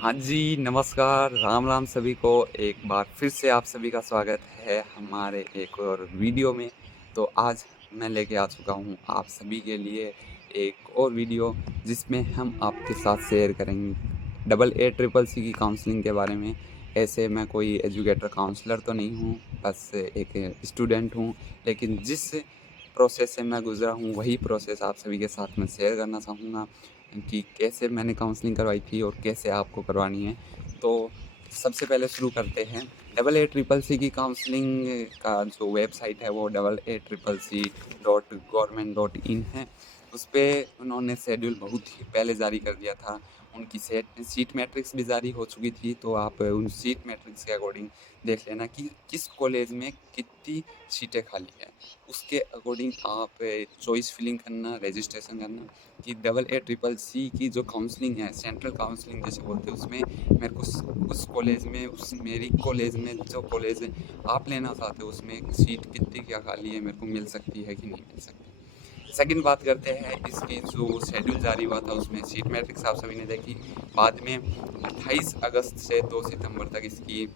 हाँ जी, नमस्कार, राम राम सभी को। एक बार फिर से आप सभी का स्वागत है हमारे एक और वीडियो में। तो आज मैं लेके आ चुका हूँ आप सभी के लिए एक और वीडियो, जिसमें हम आपके साथ शेयर करेंगे डबल ए ट्रिपल सी की काउंसलिंग के बारे में। ऐसे मैं कोई एजुकेटर काउंसलर तो नहीं हूँ, बस एक स्टूडेंट हूँ, लेकिन जिस प्रोसेस से मैं गुज़रा हूँ वही प्रोसेस आप सभी के साथ मैं शेयर करना चाहूँगा कि कैसे मैंने काउंसलिंग करवाई थी और कैसे आपको करवानी है। तो सबसे पहले शुरू करते हैं। डबल ए ट्रिपल सी की काउंसलिंग का जो वेबसाइट है वो AACCC.government.in है। उस पे उन्होंने शेड्यूल बहुत ही पहले जारी कर दिया था। उनकी सीट मैट्रिक्स भी जारी हो चुकी थी, तो आप उन सीट मैट्रिक्स के अकॉर्डिंग देख लेना कि किस कॉलेज में कितनी सीटें खाली हैं। उसके अकॉर्डिंग आप चॉइस फिलिंग करना, रजिस्ट्रेशन करना कि डबल ए ट्रिपल सी की जो काउंसलिंग है, सेंट्रल काउंसलिंग जैसे बोलते हैं, उसमें मेरे को उस कॉलेज में मेरी कॉलेज में जो कॉलेज आप लेना चाहते हो उसमें सीट कितनी क्या खाली है, मेरे को मिल सकती है कि नहीं मिल सकती। सेकंड बात करते हैं इसकी जो शेड्यूल जारी हुआ था, उसमें सीट मैट्रिक्स आप सभी ने देखी। बाद में 28 अगस्त से 2 सितंबर तक इसकी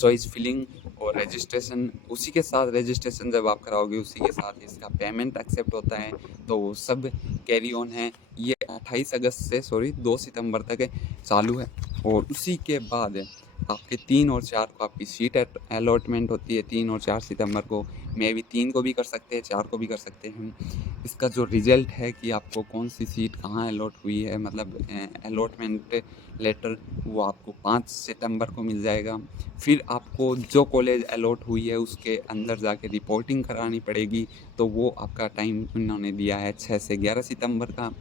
चॉइस फिलिंग और रजिस्ट्रेशन, उसी के साथ रजिस्ट्रेशन जब आप कराओगे उसी के साथ इसका पेमेंट एक्सेप्ट होता है। तो वो सब कैरी ऑन है। ये 28 अगस्त से 2 सितंबर तक चालू है। और उसी के बाद आपके 3 और 4 को आपकी सीट अलॉटमेंट होती है। 3 और 4 सितंबर को मे भी 3 को भी कर सकते हैं, 4 को भी कर सकते हैं। इसका जो रिजल्ट है कि आपको कौन सी सीट कहाँ अलॉट हुई है, मतलब अलॉटमेंट लेटर, वो आपको 5 सितंबर को मिल जाएगा। फिर आपको जो कॉलेज अलॉट हुई है उसके अंदर जाके रिपोर्टिंग करानी पड़ेगी। तो वो आपका टाइम उन्होंने दिया है 6 से 11 सितंबर का।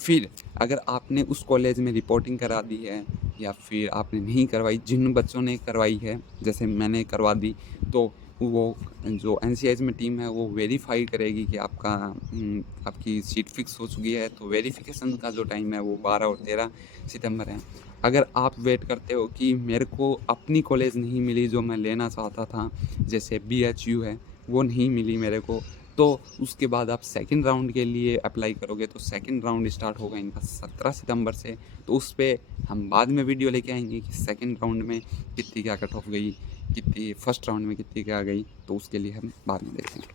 फिर अगर आपने उस कॉलेज में रिपोर्टिंग करा दी है या फिर आपने नहीं करवाई, जिन बच्चों ने करवाई है जैसे मैंने करवा दी, तो वो जो एनसीआईज में टीम है वो वेरीफाई करेगी कि आपकी सीट फिक्स हो चुकी है। तो वेरिफिकेशन का जो टाइम है वो 12 और 13 सितंबर है। अगर आप वेट करते हो कि मेरे को अपनी कॉलेज नहीं मिली जो मैं लेना चाहता था, जैसे BHU है, वो नहीं मिली मेरे को, तो उसके बाद आप सेकंड राउंड के लिए अप्लाई करोगे। तो सेकंड राउंड स्टार्ट होगा इनका 17 सितंबर से। तो उस पे हम बाद में वीडियो लेके आएंगे कि सेकंड राउंड में कितनी क्या कट ऑफ गई, कितनी फर्स्ट राउंड में कितनी क्या गई, तो उसके लिए हम बाद में देखेंगे।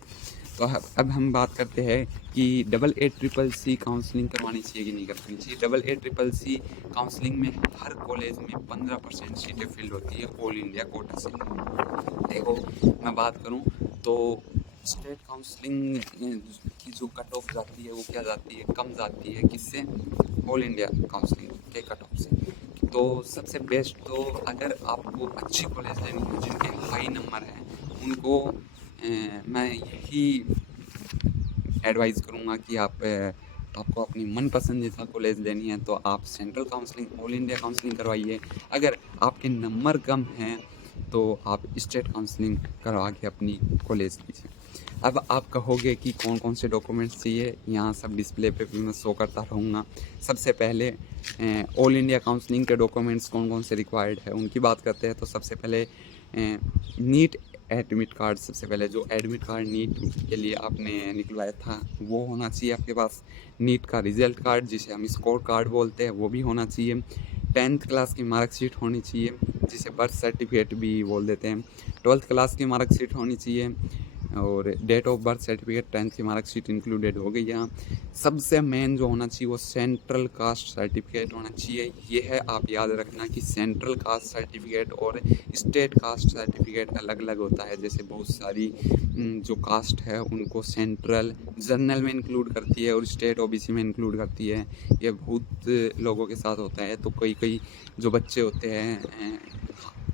तो अब हम बात करते हैं कि double A triple C counselling करवानी चाहिए कि नहीं करवानी चाहिए। Double A triple C counselling में हर कॉलेज में 15% सीटें फिल होती है ऑल इंडिया कोटा से। देखो, मैं बात करूं तो स्टेट काउंसलिंग की जो कट ऑफ जाती है वो क्या जाती है, कम जाती है। किससे? ऑल इंडिया काउंसलिंग के कट ऑफ से। तो सबसे बेस्ट, तो अगर आपको अच्छी कॉलेज लेनी है जिनके हाई नंबर हैं, उनको मैं यही एडवाइस करूँगा कि आपको अपनी मन पसंदीदा कॉलेज लेनी है तो आप central counselling, all India counselling करवाइए। अगर आपके नंबर कम हैं तो आप स्टेट काउंसलिंग करवा के अपनी कॉलेज लीजिए। अब आप कहोगे कि कौन कौन से डॉक्यूमेंट्स चाहिए, यहाँ सब डिस्प्ले पे भी मैं शो करता रहूँगा। सबसे पहले ऑल इंडिया काउंसलिंग के डॉक्यूमेंट्स कौन कौन से रिक्वायर्ड है उनकी बात करते हैं। तो सबसे पहले नीट एडमिट कार्ड, सबसे पहले जो एडमिट कार्ड नीट के लिए आपने निकलवाया था वो होना चाहिए आपके पास। नीट का रिजल्ट कार्ड, जिसे हम स्कोर कार्ड बोलते हैं, वो भी होना चाहिए। 10th क्लास की मार्कशीट होनी चाहिए, जिसे बर्थ सर्टिफिकेट भी बोल देते हैं। 12th क्लास की मार्कशीट होनी चाहिए और date of birth certificate, 10th की मार्कशीट इंक्लूडेड हो गई यहाँ। सबसे मेन जो होना चाहिए वो सेंट्रल कास्ट सर्टिफिकेट होना चाहिए। ये है, आप याद रखना कि सेंट्रल कास्ट सर्टिफिकेट और स्टेट कास्ट सर्टिफिकेट अलग अलग होता है। जैसे बहुत सारी जो कास्ट है उनको सेंट्रल जनरल में इंक्लूड करती है और स्टेट ओबीसी में इंक्लूड करती है। ये बहुत लोगों के साथ होता है। तो कई कई जो बच्चे होते हैं,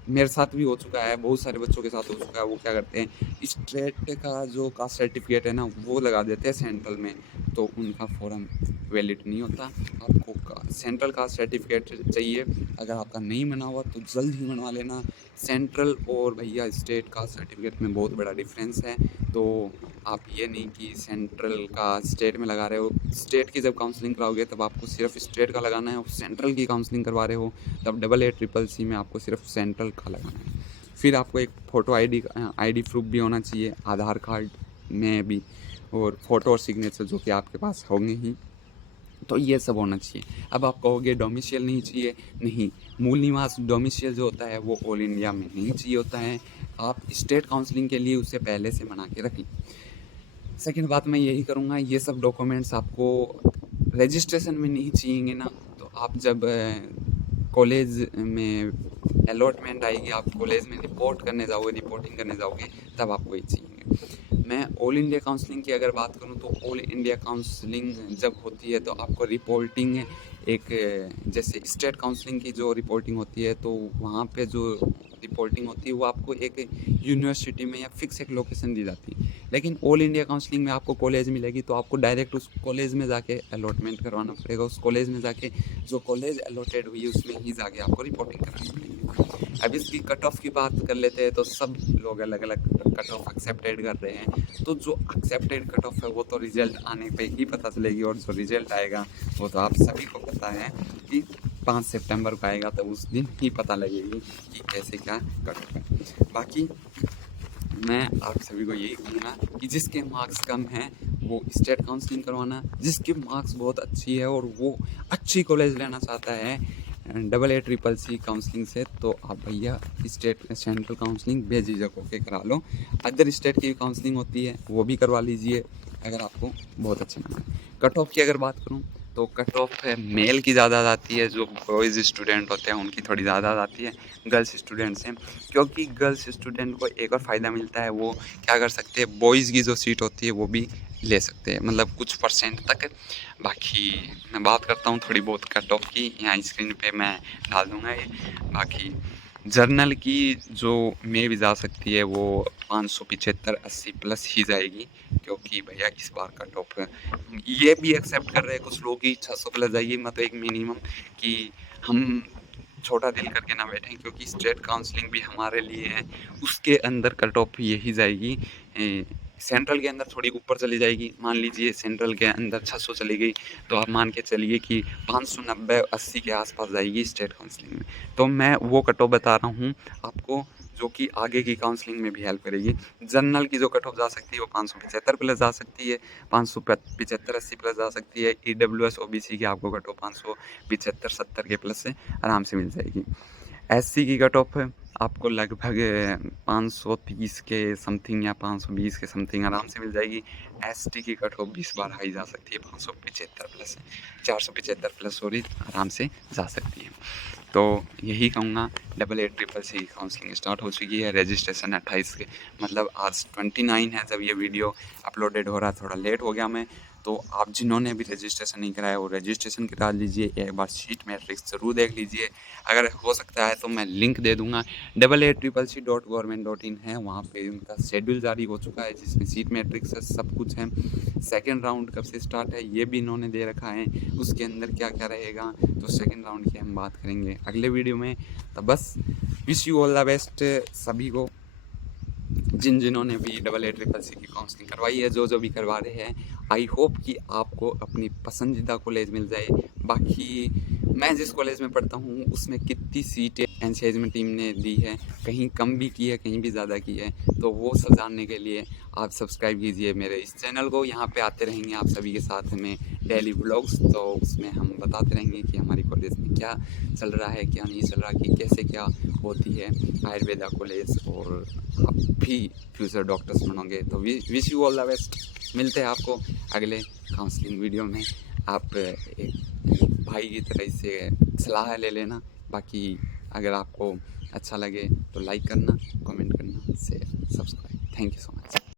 मेरे साथ भी हो चुका है, बहुत सारे बच्चों के साथ हो चुका है, वो क्या करते हैं, स्टेट का जो कास्ट सर्टिफिकेट है ना वो लगा देते हैं सेंट्रल में, तो उनका फॉर्म वैलिड नहीं होता। आपको सेंट्रल कास्ट सर्टिफिकेट चाहिए। अगर आपका नहीं बना हुआ तो जल्द ही बनवा लेना। सेंट्रल और भैया स्टेट कास्ट सर्टिफिकेट में बहुत बड़ा डिफरेंस है। तो आप ये नहीं कि सेंट्रल का स्टेट में लगा रहे हो, स्टेट की जब काउंसलिंग कराओगे तब आपको सिर्फ स्टेट का लगाना है, और सेंट्रल की काउंसलिंग करवा रहे हो तब डबल ए ट्रिपल सी में आपको सिर्फ सेंट्रल का लगाना है। फिर आपको एक फ़ोटो आईडी प्रूफ भी होना चाहिए, आधार कार्ड में भी, और फ़ोटो और सिग्नेचर जो कि आपके पास होंगे ही। तो ये सब होना चाहिए। अब आप कहोगे डोमिसाइल नहीं चाहिए, नहीं, मूल निवास डोमिसाइल जो होता है वो ऑल इंडिया में नहीं चाहिए होता है, आप स्टेट काउंसलिंग के लिए उसे पहले से बना के रख लें। सेकंड बात मैं यही करूँगा, ये सब डॉक्यूमेंट्स आपको रजिस्ट्रेशन में नहीं चाहिए ना, तो आप जब कॉलेज में अलॉटमेंट आएगी, आप कॉलेज में रिपोर्टिंग करने जाओगे, तब आपको ये चाहिए। मैं ऑल इंडिया काउंसलिंग की अगर बात करूँ तो ऑल इंडिया काउंसलिंग जब होती है तो आपको रिपोर्टिंग एक, जैसे स्टेट काउंसलिंग की जो रिपोर्टिंग होती है तो वहाँ पे जो रिपोर्टिंग होती है वो आपको एक यूनिवर्सिटी में या फिक्स एक लोकेशन दी जाती है। लेकिन ऑल इंडिया काउंसलिंग में आपको कॉलेज मिलेगी तो आपको डायरेक्ट उस कॉलेज में जाके अलॉटमेंट करवाना पड़ेगा, उस कॉलेज में जाके जो कॉलेज अलॉटेड हुई है उसमें ही जाके आपको रिपोर्टिंग करानी पड़ेगी। अब इसकी कट ऑफ की बात कर लेते हैं तो सब लोग अलग अलग कट ऑफ एक्सेप्टेड कर रहे हैं, तो जो एक्सेप्टेड कट ऑफ है वो तो रिजल्ट आने पे ही पता चलेगी, और जो रिजल्ट आएगा वो तो आप सभी को पता है कि 5 सितंबर को आएगा, तो उस दिन ही पता लगेगी कि कैसे क्या कट ऑफ है। बाकी मैं आप सभी को यही कहूँगा कि जिसके मार्क्स कम हैं वो स्टेट काउंसलिंग करवाना, जिसके मार्क्स बहुत अच्छी है और वो अच्छी कॉलेज लेना चाहता है AA CCC काउंसलिंग से, तो आप भैया स्टेट सेंट्रल काउंसलिंग बेझिझक होके करा लो। अदर स्टेट की काउंसलिंग होती है वो भी करवा लीजिए अगर आपको बहुत अच्छे नंबर। कट ऑफ की अगर बात करूँ तो कट ऑफ है मेल की ज़्यादा आती है, जो बॉयज़ स्टूडेंट होते हैं उनकी थोड़ी ज़्यादा आती है गर्ल्स स्टूडेंट से, क्योंकि गर्ल्स स्टूडेंट को एक और फ़ायदा मिलता है, वो क्या कर सकते हैं, बॉयज़ की जो सीट होती है वो भी ले सकते हैं, मतलब कुछ परसेंट तक। बाकी मैं बात करता हूँ थोड़ी बहुत कट ऑफ की, यहाँ स्क्रीन पे मैं डाल दूँगा ये। बाकी जर्नल की जो में भी जा सकती है वो 575-80 प्लस ही जाएगी, क्योंकि भैया इस बार कट ऑफ ये भी एक्सेप्ट कर रहे हैं कुछ लोग कि 600 प्लस जाइए, मतलब एक मिनिमम कि हम छोटा दिल करके ना बैठें, क्योंकि स्टेट काउंसलिंग भी हमारे लिए है, उसके अंदर कट ऑफ यही जाएगी। सेंट्रल के अंदर थोड़ी ऊपर चली जाएगी, मान लीजिए सेंट्रल के अंदर 600 चली गई तो आप मान के चलिए कि 590-80 के आसपास जाएगी स्टेट काउंसलिंग में। तो मैं वो कट ऑफ बता रहा हूँ आपको, जो कि आगे की काउंसलिंग में भी हेल्प करेगी। जनरल की जो कट ऑफ जा सकती है वो 575 प्लस जा सकती है, 575-80 प्लस जा सकती है। EWS OBC की आपको कट ऑफ 575-70 के प्लस से आराम से मिल जाएगी। SC की कट ऑफ आपको लगभग 530 के समथिंग या 520 के समथिंग आराम से मिल जाएगी। ST की कट ऑफ 20 बार हाई जा सकती है, 575 प्लस 475 प्लस सॉरी आराम से जा सकती है। तो यही कहूँगा, AA CCC की काउंसलिंग स्टार्ट हो चुकी है। रजिस्ट्रेशन 28 के, मतलब आज 29 है जब ये वीडियो अपलोडेड हो रहा है, थोड़ा लेट हो गया मैं, तो आप जिन्होंने भी रजिस्ट्रेशन नहीं कराया वो रजिस्ट्रेशन करा लीजिए, एक बार शीट मैट्रिक्स ज़रूर देख लीजिए, अगर हो सकता है तो मैं लिंक दे दूँगा। AA CCC.government.in है, वहाँ पे उनका शेड्यूल जारी हो चुका है जिसमें शीट मैट्रिक्स सब कुछ है। सेकेंड राउंड कब से स्टार्ट है ये भी इन्होंने दे रखा है, उसके अंदर क्या क्या रहेगा, तो सेकेंड राउंड की हम बात करेंगे अगले वीडियो में। तो बस wish you all the best सभी को, जिन्होंने भी AA CCC की काउंसलिंग करवाई है, जो भी करवा रहे हैं, आई होप कि आपको अपनी पसंदीदा कॉलेज मिल जाए। बाकी मैं जिस कॉलेज में पढ़ता हूँ उसमें कितनी सीटें एनसीआईज टीम ने दी है, कहीं कम भी की है, कहीं भी ज़्यादा की है, तो वो सब जानने के लिए आप सब्सक्राइब कीजिए मेरे इस चैनल को। यहाँ पे आते रहेंगे आप सभी के साथ में डेली व्लॉग्स, तो उसमें हम बताते रहेंगे कि हमारी कॉलेज में क्या चल रहा है, क्या नहीं चल रहा, कि कैसे क्या होती है आयुर्वेदा कॉलेज, और आप भी फ्यूचर डॉक्टर्स बनोगे। तो wish you all the best, मिलते हैं आपको अगले काउंसलिंग वीडियो में। आप एक भाई की तरह इससे सलाह ले लेना। बाकी अगर आपको अच्छा लगे तो लाइक करना, कमेंट करना, share, subscribe. Thank you so much.